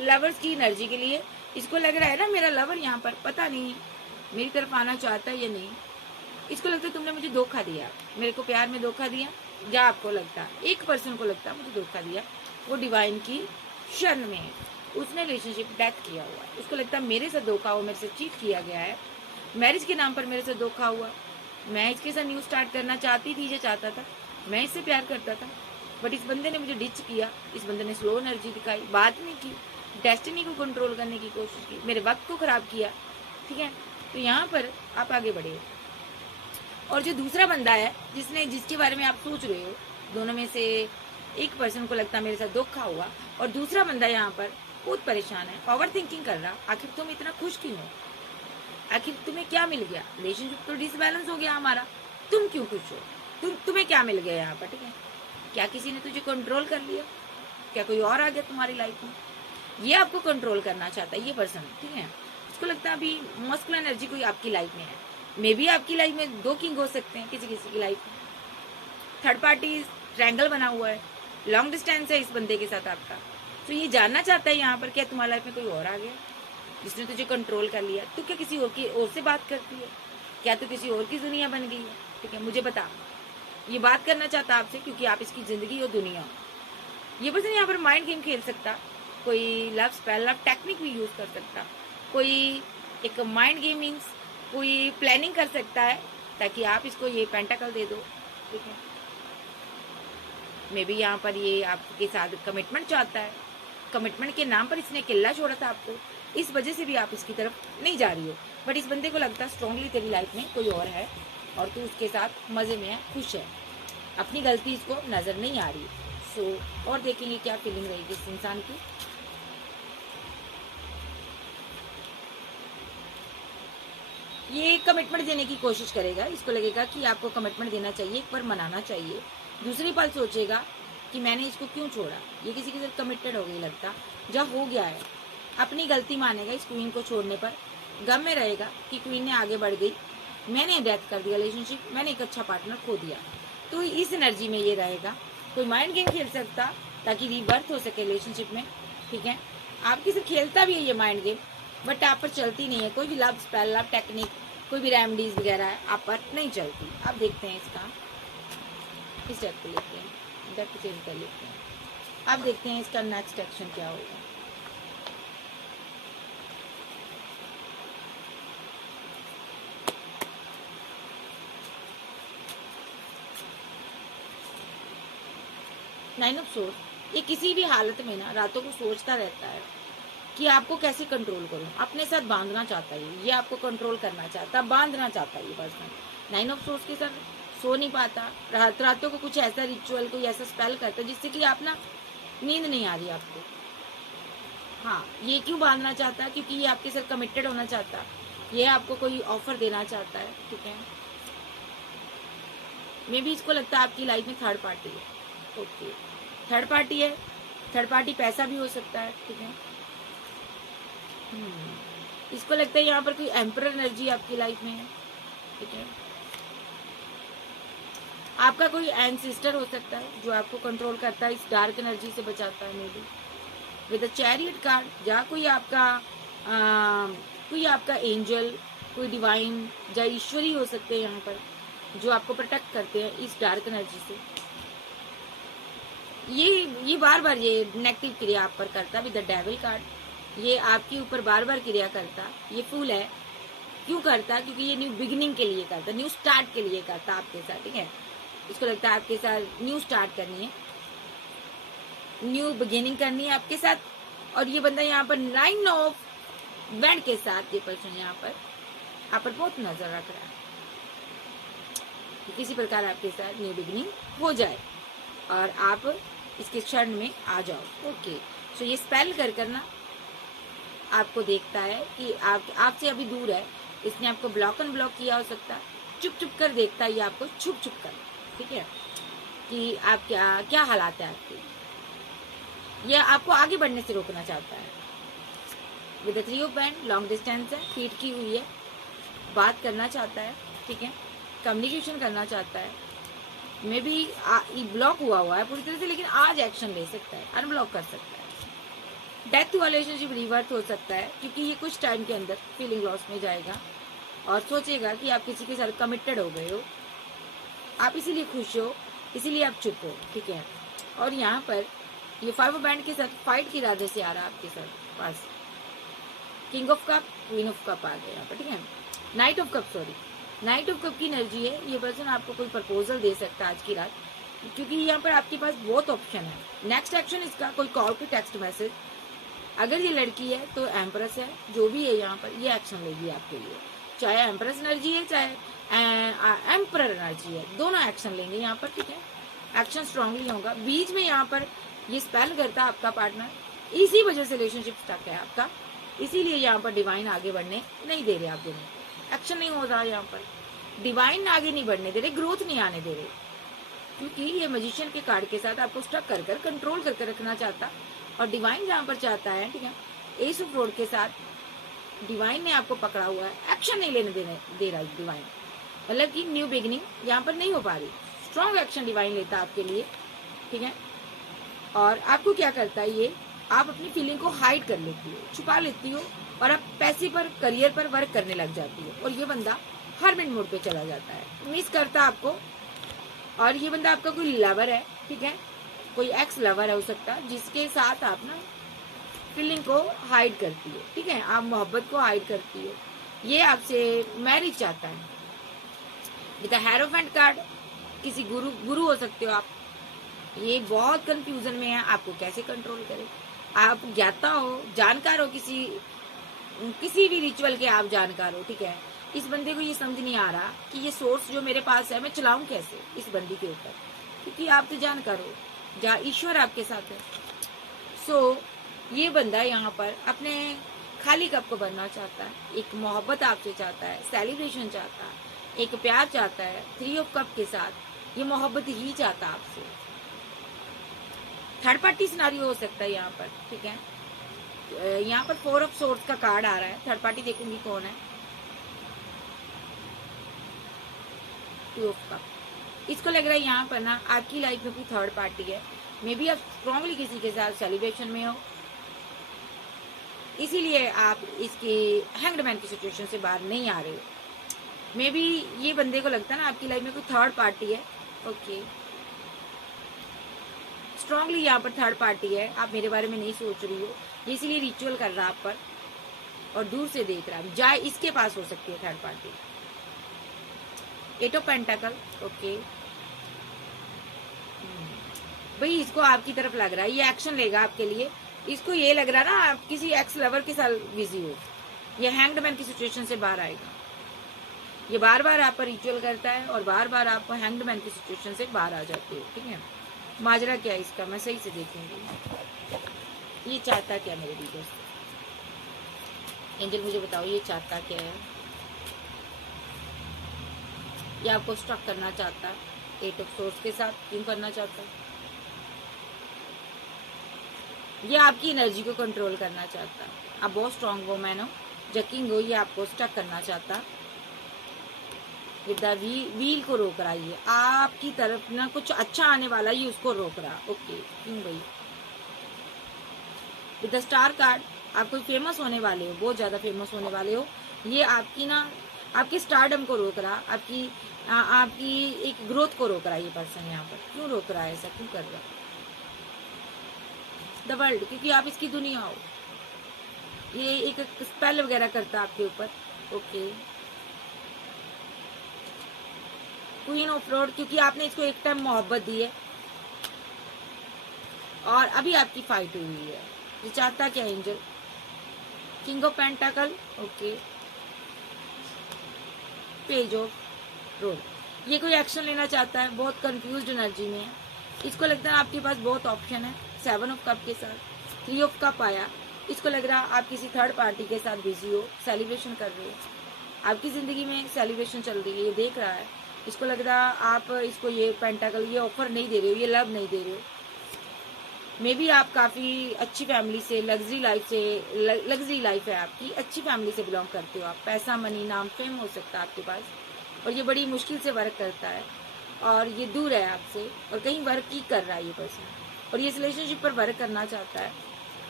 लवर्स की एनर्जी के लिए इसको लग रहा है ना मेरा लवर यहाँ पर पता नहीं मेरी तरफ आना चाहता है या नहीं। इसको लगता है तुमने मुझे धोखा दिया, मेरे को प्यार में धोखा दिया, या आपको लगता एक पर्सन को लगता मुझे धोखा दिया, वो डिवाइन की शरण में है। उसने रिलेशनशिप डेथ किया हुआ है, उसको लगता है मेरे साथ धोखा हुआ, मेरे से चीट किया गया है, मैरिज के नाम पर मेरे से धोखा हुआ। मैं इसके साथ न्यू स्टार्ट करना चाहती थी, ये चाहता था, मैं इससे प्यार करता था, बट इस बंदे ने मुझे डिच किया, इस बंदे ने स्लो एनर्जी दिखाई, बात नहीं की, डेस्टिनी को कंट्रोल करने की कोशिश की, मेरे वक्त को खराब किया। ठीक है, तो यहाँ पर आप आगे बढ़े। और जो दूसरा बंदा है जिसके बारे में आप सोच रहे हो, दोनों में से एक पर्सन को लगता है मेरे साथ धोखा हुआ, और दूसरा बंदा यहाँ पर बहुत परेशान है, ओवर थिंकिंग कर रहा, आखिर तुम इतना खुश क्यों हो, आखिर तुम्हें क्या मिल गया, रिलेशनशिप तो डिसबैलेंस हो गया हमारा, तुम क्यों खुश हो, तुम्हें क्या मिल गया यहाँ पर। ठीक है, क्या किसी ने तुझे कंट्रोल कर लिया, क्या कोई और आ गया तुम्हारी लाइफ में, ये आपको कंट्रोल करना चाहता है ये पर्सन। ठीक है, उसको लगता है अभी मस्कुलिन एनर्जी कोई आपकी लाइफ में है, मे भी आपकी लाइफ में 2 किंग हो सकते हैं किसी किसी की लाइफ में। थर्ड पार्टी ट्रायंगल बना हुआ है, लॉन्ग डिस्टेंस है इस बंदे के साथ आपका, तो ये जानना चाहता है यहाँ पर क्या तुम्हारी लाइफ में कोई और आ गया जिसने तुझे कंट्रोल कर लिया, तू क्या किसी और से बात करती है, क्या तू किसी और की दुनिया बन गई है। ठीक है, मुझे बता, ये बात करना चाहता आपसे क्योंकि आप इसकी जिंदगी और दुनिया हो। ये पर्सन यहाँ पर माइंड गेम खेल सकता, कोई लव स्पेल लव टेक्निक भी यूज कर सकता, कोई एक माइंड गेम मीन्स कोई प्लानिंग कर सकता है ताकि आप इसको ये पेंटाकल दे दो। ठीक है, मे बी यहाँ पर ये आपके साथ कमिटमेंट चाहता है, कमिटमेंट के नाम पर इसने किला छोड़ा था आपको, इस वजह से भी आप इसकी तरफ नहीं जा रही हो, बट इस बंदे को लगता है स्ट्रांगली तेरी लाइफ में कोई और है और तू उसके साथ मजे में है, खुश है, अपनी गलती इसको नजर नहीं आ रही। सो और देखेंगे क्या फीलिंग रहेगी इस इंसान की। ये कमिटमेंट देने की कोशिश करेगा, इसको लगेगा कि आपको कमिटमेंट देना चाहिए, एक बार मनाना चाहिए, दूसरी पल सोचेगा कि मैंने इसको क्यों छोड़ा, ये किसी के साथ कमिटेड हो गई लगता, जब हो गया है अपनी गलती मानेगा, इस क्वीन को छोड़ने पर गम में रहेगा कि क्वीन ने आगे बढ़ गई, मैंने डेथ कर दिया रिलेशनशिप, मैंने एक अच्छा पार्टनर खो दिया, तो इस एनर्जी में ये रहेगा। कोई माइंड गेम खेल सकता ताकि रीबर्थ हो सके रिलेशनशिप में। ठीक है, आपके से खेलता भी है ये माइंड गेम, बट आप पर चलती नहीं है, कोई भी लव स्पेल लव टेक्निक कोई भी रेमेडीज वगैरह है आप पर नहीं चलती। आप देखते हैं इसका, इस डेक को लेते हैं, डेक को चेंज कर लेते हैं, आप देखते हैं इसका नेक्स्ट एक्शन क्या होगा। नाइन ऑफ सोर्ड, ये किसी भी हालत में ना रातों को सोचता रहता है कि आपको कैसे कंट्रोल करूं, अपने साथ बांधना चाहता है, ये आपको कंट्रोल करना चाहता है, बांधना चाहता है ये पर्सन। नाइन ऑफ सोर्ड्स के साथ सो नहीं पाता, रातों को कुछ ऐसा रिचुअल कोई ऐसा स्पेल करता है जिससे कि आप ना नींद नहीं आ रही आपको। हाँ, ये क्यों बांधना चाहता है, क्योंकि ये आपके साथ कमिटेड होना चाहता है, ये आपको कोई ऑफर देना चाहता है। ठीक है, मे भी इसको लगता है आपकी लाइफ में थर्ड पार्टी है। ओके, थर्ड पार्टी है, थर्ड पार्टी पैसा भी हो सकता है। ठीक है, इसको लगता है यहाँ पर कोई एम्परर एनर्जी आपकी लाइफ में है। ठीक है, आपका कोई एंसेस्टर हो सकता है जो आपको कंट्रोल करता है, इस डार्क एनर्जी से बचाता है। May be with a chariot card, जहाँ कोई आपका एंजल, कोई डिवाइन या ईश्वरी हो सकते हैं यहाँ पर जो आपको प्रोटेक्ट करते हैं इस डार्क एनर्जी से। ये बार बार ये नेगेटिव क्रिया आप पर करता है विद द डेविल कार्ड, ये आपके ऊपर बार बार क्रिया करता, ये फूल है, क्यों करता, क्योंकि ये न्यू बिगिनिंग के लिए करता, न्यू स्टार्ट के लिए करता आपके साथ। ठीक है, इसको लगता है आपके साथ न्यू स्टार्ट करनी है, न्यू बिगिनिंग करनी है आपके साथ। और ये बंदा यहाँ पर 9 ऑफ बैंड के साथ, ये पर्सन यहाँ पर आप पर बहुत नजर रख रहा है कि किसी प्रकार आपके साथ न्यू बिगिनिंग हो जाए और आप इसके क्षण में आ जाओ। ओके, सो ये स्पेल कर करना आपको देखता है कि आपसे अभी दूर है, इसने आपको ब्लॉक अनब्लॉक किया हो सकता है, चुप चुप कर देखता है ये आपको, छुप छुप कर। ठीक है, कि आप क्या हालात है आपके, ये आपको आगे बढ़ने से रोकना चाहता है। With the 3 of band, long distance है, फीट की हुई है, बात करना चाहता है। ठीक है, कम्युनिकेशन करना चाहता है, मे बी ब्लॉक हुआ है पूरी तरह से, लेकिन आज एक्शन ले सकता है, अनब्लॉक कर सकता है। डेथ हुआ रिलेशनशिप रिवर्ट हो सकता है क्योंकि ये कुछ टाइम के अंदर फीलिंग लॉस में जाएगा और सोचेगा कि आप किसी के साथ कमिटेड हो गए हो, आप इसीलिए खुश हो, इसीलिए आप चुप हो। ठीक है, और यहाँ पर ये 5 बैंड के साथ फाइट के इरादे से आ रहा है आपके साथ पास। King of cup, queen of cup आ गए यहाँ पर, ठीक है। Knight of cup, sorry knight of cup की एनर्जी है। ये पर्सन आपको कोई प्रपोजल दे सकता है आज की रात, क्योंकि यहाँ पर आपके पास बहुत ऑप्शन है। नेक्स्ट एक्शन इसका कोई कॉल टू टेक्स्ट मैसेज। अगर ये लड़की है तो एम्प्रेस है, जो भी है यहाँ पर ये एक्शन लेगी आपके लिए, चाहे एम्प्रेस एनर्जी है चाहे एम्परर एनर्जी है, दोनों एक्शन लेंगे यहाँ पर, ठीक है। एक्शन स्ट्रांगली होगा। बीच में यहाँ पर ये स्पेल करता है आपका पार्टनर, इसी वजह से रिलेशनशिप स्टक है आपका, इसीलिए यहाँ पर डिवाइन आगे बढ़ने नहीं दे रहे आप दोनों, एक्शन नहीं हो रहा यहाँ पर, डिवाइन आगे नहीं बढ़ने दे रहे, ग्रोथ नहीं आने दे रहे, क्योंकि ये मैजिशियन के कार्ड के साथ आपको स्टक कर कर कंट्रोल करके रखना चाहता, और डिवाइन जहाँ पर चाहता है, ठीक है, एस ऑफ रोड के साथ डिवाइन ने आपको पकड़ा हुआ है, एक्शन नहीं लेने दे रहा है डिवाइन, मतलब कि न्यू बिगिनिंग यहाँ पर नहीं हो पा रही। स्ट्रॉन्ग एक्शन डिवाइन लेता है आपके लिए, ठीक है। और आपको क्या करता है ये, आप अपनी फीलिंग को हाइड कर लेती हो, छुपा लेती हो, और आप पैसे पर, करियर पर वर्क करने लग जाती हो, और ये बंदा हरमिट मोड पे चला जाता है, मिस करता है आपको। और ये बंदा आपका कोई लवर है, ठीक है, कोई एक्स लवर है हो सकता है, जिसके साथ आप ना फीलिंग को हाइड करती हो, ठीक है, आप मोहब्बत को हाइड करती हो। ये आपसे मैरिज चाहता है। विद हेरोफेंट कार्ड, किसी गुरु हो सकते हो आप। ये बहुत कंफ्यूजन में है, आपको कैसे कंट्रोल करे। आप ज्ञाता हो, जानकार हो, किसी भी रिचुअल के आप जानकार हो, ठीक है। इस बंदे को ये समझ नहीं आ रहा कि ये सोर्स जो मेरे पास है मैं चलाऊं कैसे इस बंदी के ऊपर, क्योंकि आप तो जानकार हो, जहाँ ईश्वर आपके साथ है। सो ये बंदा यहाँ पर अपने खाली कप को भरना चाहता है, एक मोहब्बत आपसे चाहता है, सेलिब्रेशन चाहता है, एक प्यार चाहता है। 3 ऑफ कप के साथ ये मोहब्बत ही चाहता है आपसे। थर्ड पार्टी सिनारियो हो सकता है यहाँ पर, ठीक है। यहाँ पर 4 ऑफ सोर्स का कार्ड आ रहा है। थर्ड पार्टी देखूंगी कौन है। 2 ऑफ कप। इसको लग रहा है यहाँ पर ना आपकी लाइफ में कोई थर्ड पार्टी है। मे बी आप स्ट्रांगली किसी के साथ सेलिब्रेशन में हो, इसीलिए आप इसके हैंग्ड की सिचुएशन से बाहर नहीं आ रहे हो। मे बी ये बंदे को लगता है ना आपकी लाइफ में कोई थर्ड पार्टी है। ओके, स्ट्रांगली यहाँ पर थर्ड पार्टी है, आप मेरे बारे में नहीं सोच रही हो, इसीलिए रिचुअल कर रहा है आप पर और दूर से देख रहा है। जाए इसके पास हो सकती है third party. 8 of pentacle. Okay भाई, इसको आपकी तरफ लग रहा है, ये एक्शन लेगा आपके लिए। इसको ये लग रहा है ना आप किसी एक्स लवर के साथ बिजी हो, ये हैंग्ड मैन की सिचुएशन से बाहर आएगा। ये बार बार आप पर रिचुअल करता है और बार बार आप हैंग्ड मैन की सिचुएशन से बाहर आ जाते हो, ठीक है। माजरा क्या है इसका, मैं सही से देखूंगी। ये चाहता क्या मेरे रीडर्स, एंजल मुझे बताओ ये चाहता क्या है। ये आपको स्ट्रक करना चाहता है 8 ऑफ सोर्स के साथ। क्यों करना चाहता है? ये आपकी एनर्जी को कंट्रोल करना चाहता है। आप बहुत स्ट्रांग वुमन हो, जकिंग हो, ये आपको स्टक करना चाहता। विद द व्हील को रोक रहा है, आपकी तरफ ना कुछ अच्छा आने वाला ये उसको रोक रहा। ओके, क्यों भाई? विद द स्टार कार्ड, आप कोई फेमस होने वाले हो, बहुत ज्यादा फेमस होने वाले हो। ये आपकी ना आपकी स्टारडम को रोक रहा, आपकी एक ग्रोथ को रोक रहा है ये पर्सन। यहाँ पर क्यों रोक रहा है, ऐसा क्यों कर रहा है? द वर्ल्ड, क्योंकि आप इसकी दुनिया हो। ये एक स्पेल वगैरह करता है आपके ऊपर। ओके, क्वीन ऑफ रोड, क्योंकि आपने इसको एक टाइम मोहब्बत दी है और अभी आपकी फाइट हुई है। ये चाहता क्या angel? King of pentacle. Okay, page of road, ये कोई एक्शन लेना चाहता है, बहुत कंफ्यूज्ड एनर्जी में है। इसको लगता है आपके पास बहुत ऑप्शन है। 7 ऑफ कप के साथ 3 ऑफ कप आया। इसको लग रहा है आप किसी थर्ड पार्टी के साथ बिजी हो, सेलिब्रेशन कर रहे हो, आपकी जिंदगी में सेलिब्रेशन चल रही है, ये देख रहा है। इसको लग रहा है आप इसको ये पेंटाकल ये ऑफर नहीं दे रहे हो, ये लव नहीं दे रहे हो। मे बी आप काफी अच्छी फैमिली से, लग्जरी लाइफ है आपकी, अच्छी फैमिली से बिलोंग करते हो आप। पैसा, मनी, नाम, फेम हो सकता है आपके पास, और ये बड़ी मुश्किल से वर्क करता है और ये दूर है आपसे और कहीं वर्क ही कर रहा है ये पर्सन, और ये रिलेशनशिप पर वर्क करना चाहता है,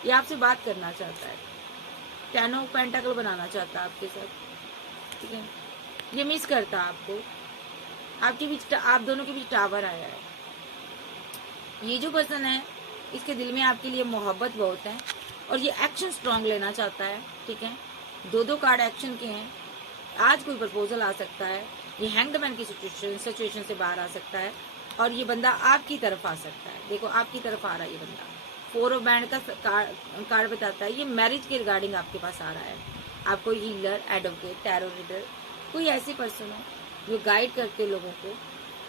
ये आपसे बात करना चाहता है, 10 ऑफ पेंटाकल बनाना चाहता है आपके साथ, ठीक है। ये मिस करता है आपको, आपके बीच, आप दोनों के बीच टावर आया है। ये जो पर्सन है इसके दिल में आपके लिए मोहब्बत बहुत है और ये एक्शन स्ट्रांग लेना चाहता है, ठीक है। 2 कार्ड एक्शन के हैं। आज कोई प्रपोजल आ सकता है, ये हैंग्ड मैन की सिचुएशन से बाहर आ सकता है और ये बंदा आपकी तरफ आ सकता है। देखो आपकी तरफ आ रहा है ये बंदा। 4 ऑफ बैंड का कार्ड बताता है ये मैरिज के रिगार्डिंग आपके पास आ रहा है। आप कोई हीलर, एडवोकेट, टैरो रीडर, कोई ऐसी पर्सन हो जो गाइड करते हो लोगों को,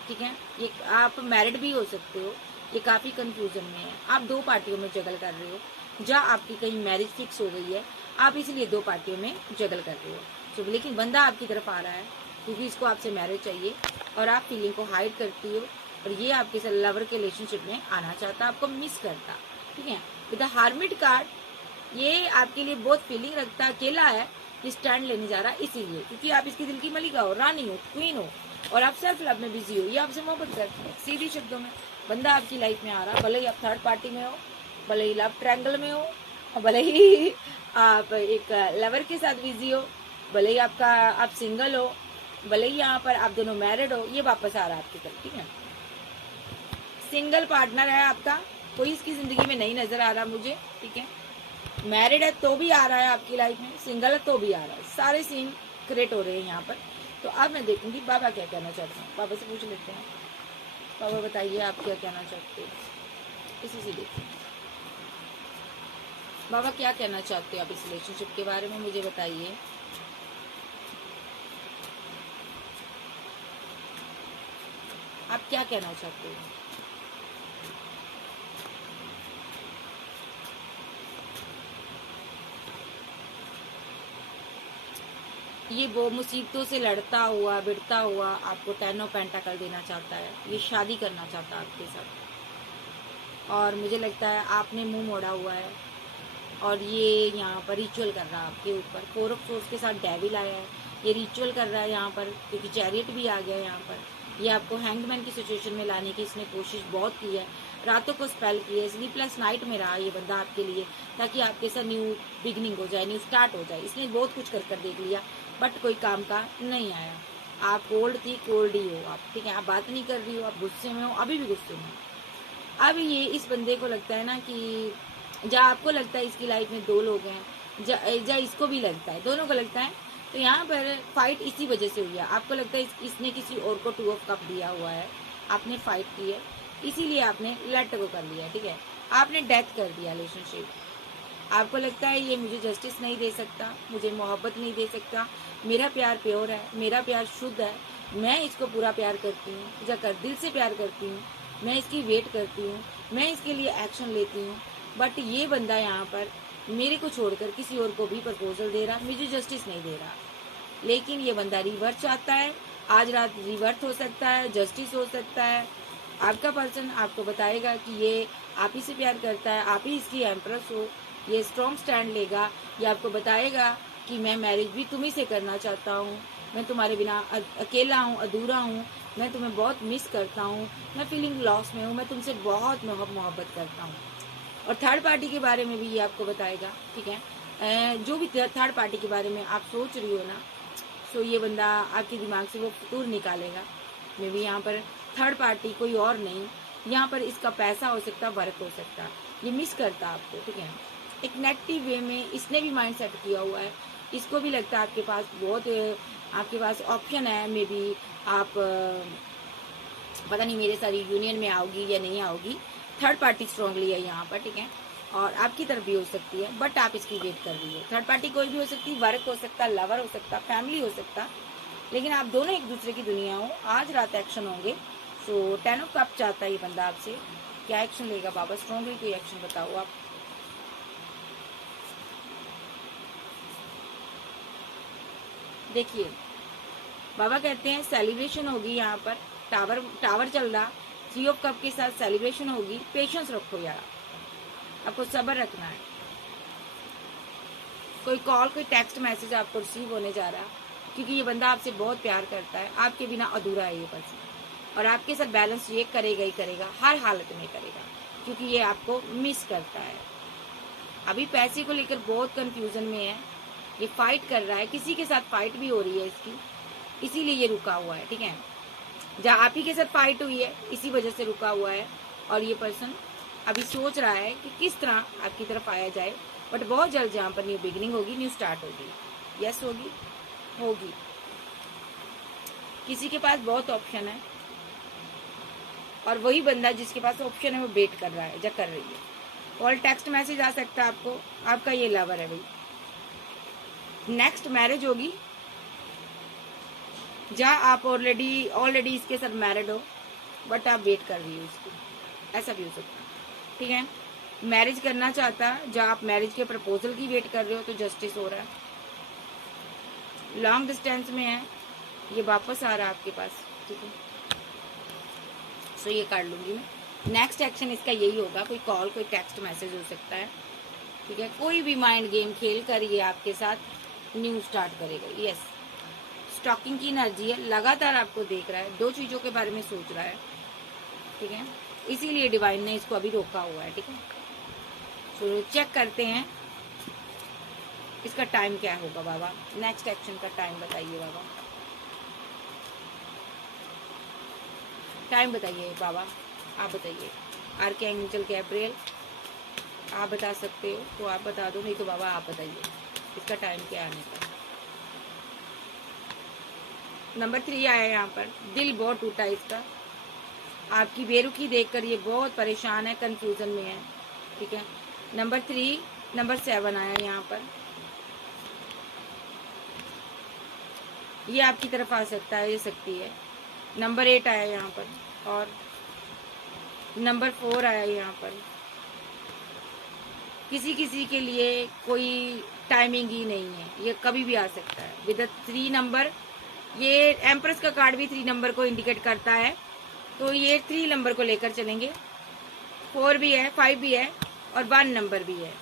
ठीक है। ये आप मैरिड भी हो सकते हो। ये काफ़ी कंफ्यूजन में है। आप 2 पार्टियों में जगल कर रहे हो। जहाँ आपकी कहीं मैरिज फिक्स हो गई है, आप इसलिए 2 पार्टियों में जगल कर रहे हो। तो लेकिन बंदा आपकी तरफ आ रहा है क्योंकि इसको आपसे मैरिज चाहिए और आप फीलिंग को हाइड करती हो और ये आपके साथ लवर के रिलेशनशिप में आना चाहता, आपको मिस करता, ठीक है। विद द हार्मिट कार्ड ये आपके लिए बहुत फीलिंग रखता, अकेला है, स्टैंड लेने जा रहा है इसीलिए क्योंकि आप इसके दिल की मलिका हो, रानी हो, क्वीन हो और आप सेल्फ लव में बिजी हो। ये आपसे मोहब्बत करते हैं। सीधी शब्दों में बंदा आपकी लाइफ में आ रहा है, भले ही आप 3rd पार्टी में हो, भले ही लव ट्रायंगल में हो और भले ही आप एक लवर के साथ बिजी हो, भले ही आप सिंगल हो, भले ही यहाँ पर आप दोनों मैरिड हो, ये वापस आ रहा है आपकी तरफ, ठीक है। सिंगल पार्टनर है आपका, कोई इसकी जिंदगी में नहीं नजर आ रहा मुझे, ठीक है। मैरिड है तो भी आ रहा है आपकी लाइफ में, सिंगल है तो भी आ रहा है। सारे सीन क्रिएट हो रहे हैं यहाँ पर। तो अब मैं देखूंगी बाबा क्या कहना चाहते हैं। बाबा से पूछ लेते हैं। बाबा बताइए आप क्या कहना चाहते हो, इसी से देखते हैं। बाबा क्या कहना चाहते हो आप इस रिलेशनशिप के बारे में, मुझे बताइए। आप क्या कहना चाहते हो? ये वो मुसीबतों से लड़ता हुआ, भिड़ता हुआ आपको 10 ऑफ पेंटाकल देना चाहता है। ये शादी करना चाहता है आपके साथ और मुझे लगता है आपने मुंह मोड़ा हुआ है और ये यहाँ पर रिचुअल कर रहा है आपके ऊपर। 4 ऑफ सोर्स के साथ डेविल आया है, ये रिचुअल कर रहा है यहाँ पर क्योंकि चैरियट भी आ गया है यहाँ पर। ये आपको हैंगमैन की सिचुएशन में लाने की इसने कोशिश बहुत की है, रातों को स्पेल की है, स्लीपलेस नाइट में रहा ये बंदा आपके लिए ताकि आपके साथ न्यू बिगनिंग हो जाए, न्यू स्टार्ट हो जाए। इसने बहुत कुछ कर देख लिया बट कोई काम का नहीं आया। आप कोल्ड थी, कोल्ड ही हो आप, ठीक है। आप बात नहीं कर रही हो, आप गुस्से में हो, अभी भी गुस्से में हो। अब ये इस बंदे को लगता है ना कि जहाँ आपको लगता है इसकी लाइफ में 2 लोग हैं, जहाँ इसको भी लगता है, दोनों को लगता है। तो यहाँ पर फाइट इसी वजह से हुई है। आपको लगता है इसने किसी और को 2 ऑफ कप दिया हुआ है, आपने फाइट की है, इसीलिए आपने लेट गो कर लिया, ठीक है। आपने डेथ कर दिया रिलेशनशिप। आपको लगता है ये मुझे जस्टिस नहीं दे सकता, मुझे मोहब्बत नहीं दे सकता, मेरा प्यार प्योर है, मेरा प्यार शुद्ध है, मैं इसको पूरा प्यार करती हूँ, जाकर दिल से प्यार करती हूँ, मैं इसकी वेट करती हूँ, मैं इसके लिए एक्शन लेती हूँ। बट ये बंदा यहाँ पर मेरे को छोड़कर किसी और को भी प्रपोजल दे रहा, मुझे जस्टिस नहीं दे रहा। लेकिन ये बंदा रिवर्स चाहता है, आज रात रिवर्स हो सकता है, जस्टिस हो सकता है। आपका पर्सन आपको बताएगा कि ये आप ही से प्यार करता है, आप ही इसकी एम्प्रेस हो, ये स्ट्रॉन्ग स्टैंड लेगा। ये आपको बताएगा कि मैं मैरिज भी तुम्ही से करना चाहता हूँ, मैं तुम्हारे बिना अकेला हूँ, अधूरा हूँ, मैं तुम्हें बहुत मिस करता हूँ, मैं फीलिंग लॉस में हूँ, मैं तुमसे बहुत मोहब्बत करता हूँ। और 3rd पार्टी के बारे में भी ये आपको बताएगा, ठीक है। जो भी 3rd पार्टी के बारे में आप सोच रही हो ना, तो ये बंदा आपके दिमाग से वो फितूर निकालेगा। मे भी यहाँ पर 3rd पार्टी कोई और नहीं, यहाँ पर इसका पैसा हो सकता, वर्क हो सकता, ये मिस करता आपको, ठीक है। एक नेगेटिव वे में इसने भी माइंड सेट किया हुआ है, इसको भी लगता है आपके पास ऑप्शन है। मे बी आप पता नहीं मेरे सारी यूनियन में आओगी या नहीं आओगी। 3rd पार्टी स्ट्रांगली है यहाँ पर, ठीक है। और आपकी तरफ भी हो सकती है बट आप इसकी वेट कर रही हो। 3rd पार्टी कोई भी हो सकती है, वर्क हो सकता, लवर हो सकता, फैमिली हो सकता, लेकिन आप दोनों एक दूसरे की दुनिया हो। आज रात एक्शन होंगे। सो 10 ऑफ कप चाहता है ये बंदा आपसे। क्या एक्शन लेगा बाबा? स्ट्रांगली कोई एक्शन बताओ आप। देखिए बाबा कहते हैं सेलिब्रेशन होगी यहाँ पर, टावर चल रहा, 3 ऑफ कप के साथ सेलिब्रेशन होगी। पेशेंस रखो यार, आपको सब्र रखना है। कोई कॉल, कोई टेक्स्ट मैसेज आपको रिसीव होने जा रहा, क्योंकि ये बंदा आपसे बहुत प्यार करता है, आपके बिना अधूरा है ये पर्सन, और आपके साथ बैलेंस ये करेगा ही करेगा, हर हालत में करेगा, क्योंकि ये आपको मिस करता है। अभी पैसे को लेकर बहुत कंफ्यूजन में है, ये फाइट कर रहा है, किसी के साथ फाइट भी हो रही है इसकी, इसीलिए ये रुका हुआ है, ठीक है। जहाँ आप ही के साथ फाइट हुई है इसी वजह से रुका हुआ है, और ये पर्सन अभी सोच रहा है कि किस तरह आपकी तरफ आया जाए, बट बहुत जल्द जहाँ पर न्यू बिगिनिंग होगी, न्यू स्टार्ट होगी। यस होगी, होगी। किसी के पास बहुत ऑप्शन है और वही बंदा जिसके पास ऑप्शन है वो वेट कर रहा है या कर रही है। कॉल टेक्स्ट मैसेज आ सकता है आपको, आपका ये लवर है भाई, नेक्स्ट मैरिज होगी, जहाँ आप ऑलरेडी इसके साथ मैरिड हो बट आप वेट कर रही हो इसको, ऐसा भी हो सकता है। ठीक है, मैरिज करना चाहता है, जहाँ आप मैरिज के प्रपोजल की वेट कर रहे हो तो जस्टिस हो रहा है। लॉन्ग डिस्टेंस में है, ये वापस आ रहा है आपके पास। ठीक है, सो ये कर लूंगी मैं। नेक्स्ट एक्शन इसका यही होगा, कोई कॉल कोई टेक्स्ट मैसेज हो सकता है। ठीक है, कोई भी माइंड गेम खेल कर ये आपके साथ न्यू स्टार्ट करेगा। यस, स्टॉकिंग की एनर्जी है, लगातार आपको देख रहा है, दो चीजों के बारे में सोच रहा है। ठीक है, इसीलिए डिवाइन ने इसको अभी रोका हुआ है। ठीक है, सो चेक करते हैं इसका टाइम क्या होगा बाबा। नेक्स्ट एक्शन का टाइम बताइए बाबा, टाइम बताइए बाबा, आप बताइए। आर्कएंजल गैब्रिएल आप बता सकते हो तो आप बता दो, नहीं तो बाबा आप बताइए इसका टाइम क्या आने का। नंबर 3 आया यहाँ पर, दिल बहुत टूटा इसका, आपकी बेरुखी देखकर ये बहुत परेशान है, कंफ्यूजन में है। ठीक है, नंबर 3, नंबर 7 आया यहाँ पर, ये आपकी तरफ आ सकता है, ये सकती है। नंबर 8 आया यहाँ पर और नंबर 4 आया यहाँ पर। किसी किसी के लिए कोई टाइमिंग ही नहीं है, ये कभी भी आ सकता है। विद 3 नंबर, ये एम्प्रेस का कार्ड भी 3 नंबर को इंडिकेट करता है, तो ये 3 नंबर को लेकर चलेंगे। 4 भी है, 5 भी है और 1 नंबर भी है।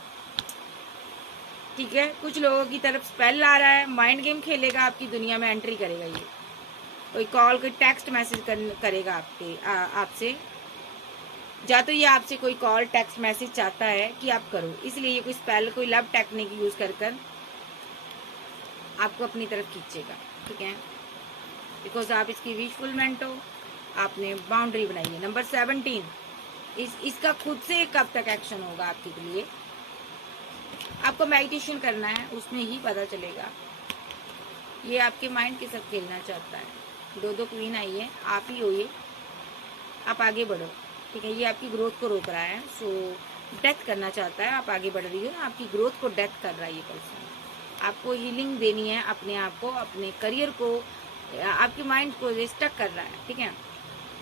ठीक है, कुछ लोगों की तरफ स्पेल आ रहा है, माइंड गेम खेलेगा, आपकी दुनिया में एंट्री करेगा। ये कोई कॉल कोई टेक्स्ट मैसेज करेगा आपसे, या तो ये आपसे कोई कॉल टेक्स्ट मैसेज चाहता है कि आप करो, इसलिए ये कोई स्पेल कोई लव टेक्निक यूज कर आपको अपनी तरफ खींचेगा। ठीक है, बिकॉज आप इसकी विशफुलमेंट हो, आपने बाउंड्री बनाई है। नंबर 17, इसका खुद से कब तक एक्शन होगा आपके लिए, आपको मेडिटेशन करना है, उसमें ही पता चलेगा। ये आपके माइंड के साथ खेलना चाहता है। 2 क्वीन आई है, आप ही हो ये, आप आगे बढ़ो। ठीक है, ये आपकी ग्रोथ को रोक रहा है, सो डेथ करना चाहता है, आप आगे बढ़ रही हो, आपकी ग्रोथ को डेथ कर रहा है ये पर्सन। आपको हीलिंग देनी है अपने आप को, अपने करियर को, आपके माइंड को स्टक कर रहा है। ठीक है,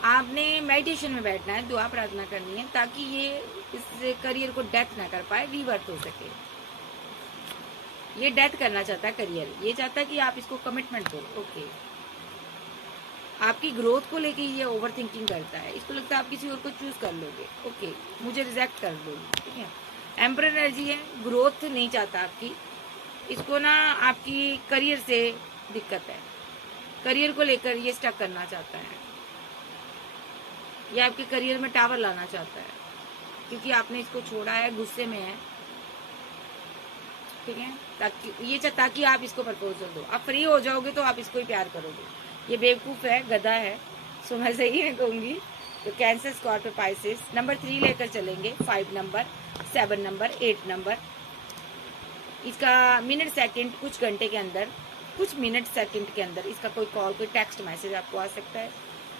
आपने मेडिटेशन में बैठना है, दुआ प्रार्थना करनी है ताकि ये इस करियर को डेथ ना कर पाए, रिवर्ट हो सके। ये डेथ करना चाहता है करियर, ये चाहता है कि आप इसको कमिटमेंट दो। ओके, आपकी ग्रोथ को लेके ये ओवर थिंकिंग करता है, इसको लगता है आप किसी और को चूज कर लोगे। ओके, मुझे रिजेक्ट कर दो। ठीक है, एम्पर एनर्जी है, ग्रोथ नहीं चाहता आपकी, इसको ना आपकी करियर से दिक्कत है, करियर को लेकर ये स्टक करना चाहता है, ये आपके करियर में टावर लाना चाहता है, क्योंकि आपने इसको छोड़ा है, गुस्से में है। ठीक है, ताकि आप इसको प्रपोजल दो, आप फ्री हो जाओगे तो आप इसको ही प्यार करोगे। ये बेवकूफ है, गधा है, सो मैं सही नहीं कहूंगी। तो कैंसर, स्कॉर्पियो, पाइसेस। नंबर 3 लेकर चलेंगे, 5 नंबर, 7 नंबर, 8 नंबर। इसका मिनट सेकंड, कुछ घंटे के अंदर, कुछ मिनट सेकंड के अंदर इसका कोई कॉल कोई टेक्स्ट मैसेज आपको आ सकता है।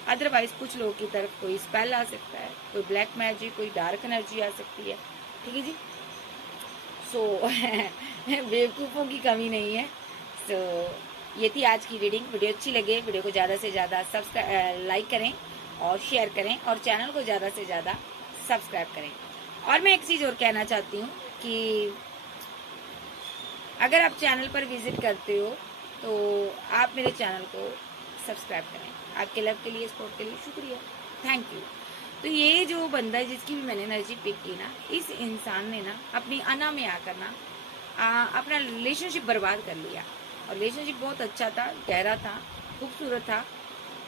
अदरवाइज कुछ लोगों की तरफ कोई स्पेल आ सकता है, कोई ब्लैक मैजिक, कोई डार्क एनर्जी आ सकती है। ठीक है जी, सो बेवकूफ़ों की कमी नहीं है। सो ये थी आज की रीडिंग। वीडियो अच्छी लगे, वीडियो को ज़्यादा से ज़्यादा लाइक करें और शेयर करें और चैनल को ज़्यादा से ज़्यादा सब्सक्राइब करें। और मैं एक चीज़ और कहना चाहती हूँ कि अगर आप चैनल पर विजिट करते हो तो आप मेरे चैनल को सब्सक्राइब करें। आपके लव के लिए, सपोर्ट के लिए शुक्रिया, थैंक यू। तो ये जो बंदा है जिसकी भी मैंने एनर्जी पिक की ना, इस इंसान ने ना अपनी अना में आकर ना अपना रिलेशनशिप बर्बाद कर लिया। और रिलेशनशिप बहुत अच्छा था, गहरा था, खूबसूरत था।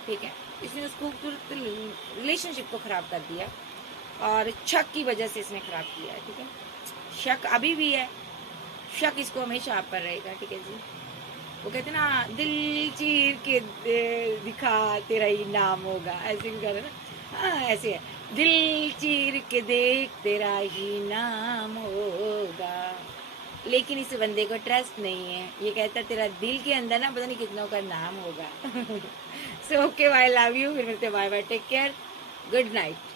ठीक है, इसने उस खूबसूरत रिलेशनशिप को खराब कर दिया और शक की वजह से इसने खराब किया है। ठीक है, शक अभी भी है, शक इसको हमेशा आप पर रहेगा। ठीक है जी, वो कहते ना दिल चीर के दिखा तेरा ही नाम होगा, ऐसे भी कहते ना, हाँ ऐसे है, दिल चीर के देख तेरा ही नाम होगा, लेकिन इस बंदे को ट्रस्ट नहीं है। ये कहता तेरा दिल के अंदर ना पता नहीं कितनों का नाम होगा। So okay, bye, love you, फिर मिलते हैं, bye bye, take care, good night.